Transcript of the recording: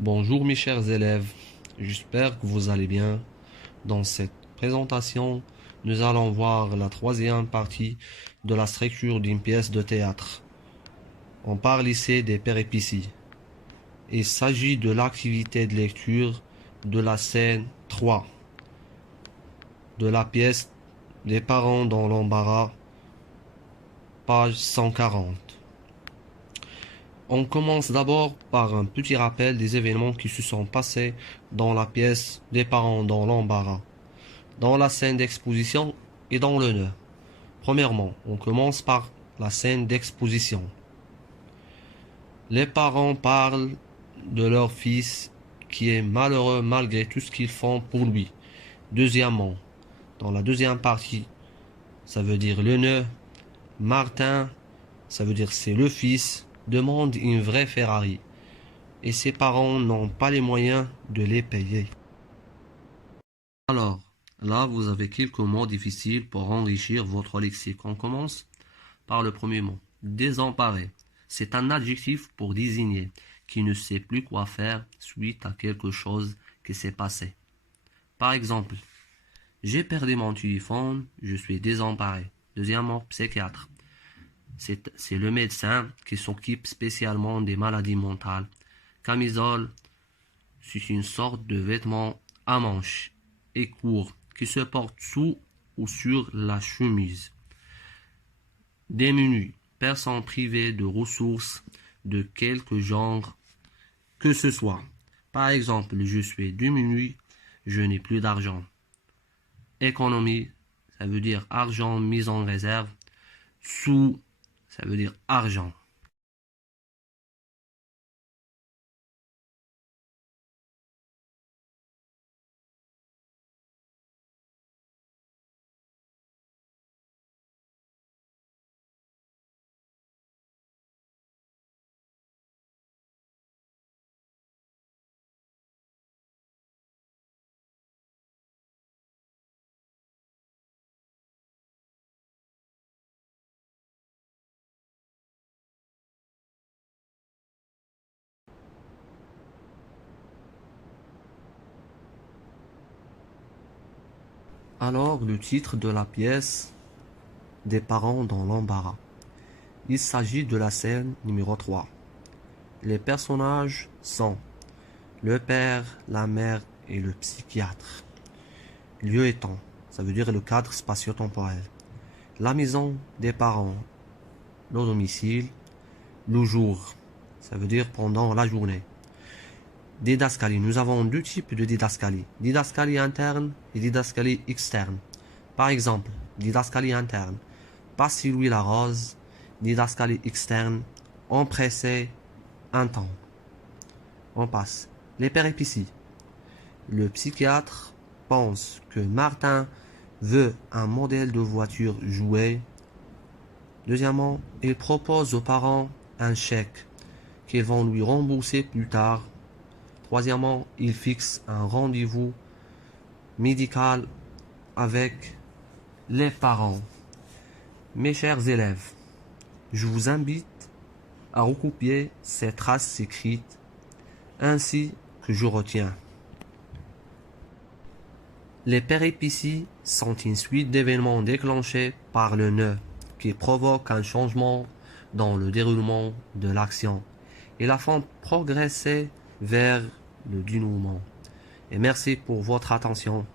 Bonjour mes chers élèves, j'espère que vous allez bien. Dans cette présentation, nous allons voir la troisième partie de la structure d'une pièce de théâtre. On parle ici des péripéties. Il s'agit de l'activité de lecture de la scène 3 de la pièce des parents dans l'embarras, page 140. On commence d'abord par un petit rappel des événements qui se sont passés dans la pièce des parents dans l'embarras, dans la scène d'exposition et dans le nœud. Premièrement, on commence par la scène d'exposition. Les parents parlent de leur fils qui est malheureux malgré tout ce qu'ils font pour lui. Deuxièmement, dans la deuxième partie, ça veut dire le nœud, Martin, ça veut dire c'est le fils, demande une vraie Ferrari et ses parents n'ont pas les moyens de les payer. Alors, là vous avez quelques mots difficiles pour enrichir votre lexique. On commence par le premier mot, désemparé. C'est un adjectif pour désigner qui ne sait plus quoi faire suite à quelque chose qui s'est passé. Par exemple, j'ai perdu mon téléphone, je suis désemparé. Deuxièmement, psychiatre. C'est le médecin qui s'occupe spécialement des maladies mentales. Camisole, c'est une sorte de vêtement à manches et court qui se porte sous ou sur la chemise. Démuni, personne privée de ressources de quelque genre que ce soit. Par exemple, je suis démuni, je n'ai plus d'argent. Économie, ça veut dire argent mis en réserve. Sous, ça veut dire argent. Alors, le titre de la pièce des parents dans l'embarras. Il s'agit de la scène numéro 3. Les personnages sont le père, la mère et le psychiatre. Lieu et temps, ça veut dire le cadre spatio-temporel. La maison des parents, le domicile, le jour, ça veut dire pendant la journée. Didascalie, nous avons deux types de didascalie. Didascalie interne et didascalie externe. Par exemple, didascalie interne, passe Louis la rose, didascalie externe, empressé, un temps. On passe. Les péripéties. Le psychiatre pense que Martin veut un modèle de voiture jouet. Deuxièmement, il propose aux parents un chèque qu'ils vont lui rembourser plus tard. Troisièmement, il fixe un rendez-vous médical avec les parents. Mes chers élèves, je vous invite à recopier ces traces écrites ainsi que je retiens. Les péripéties sont une suite d'événements déclenchés par le nœud qui provoquent un changement dans le déroulement de l'action et la font progresser vers le dénouement. Et merci pour votre attention.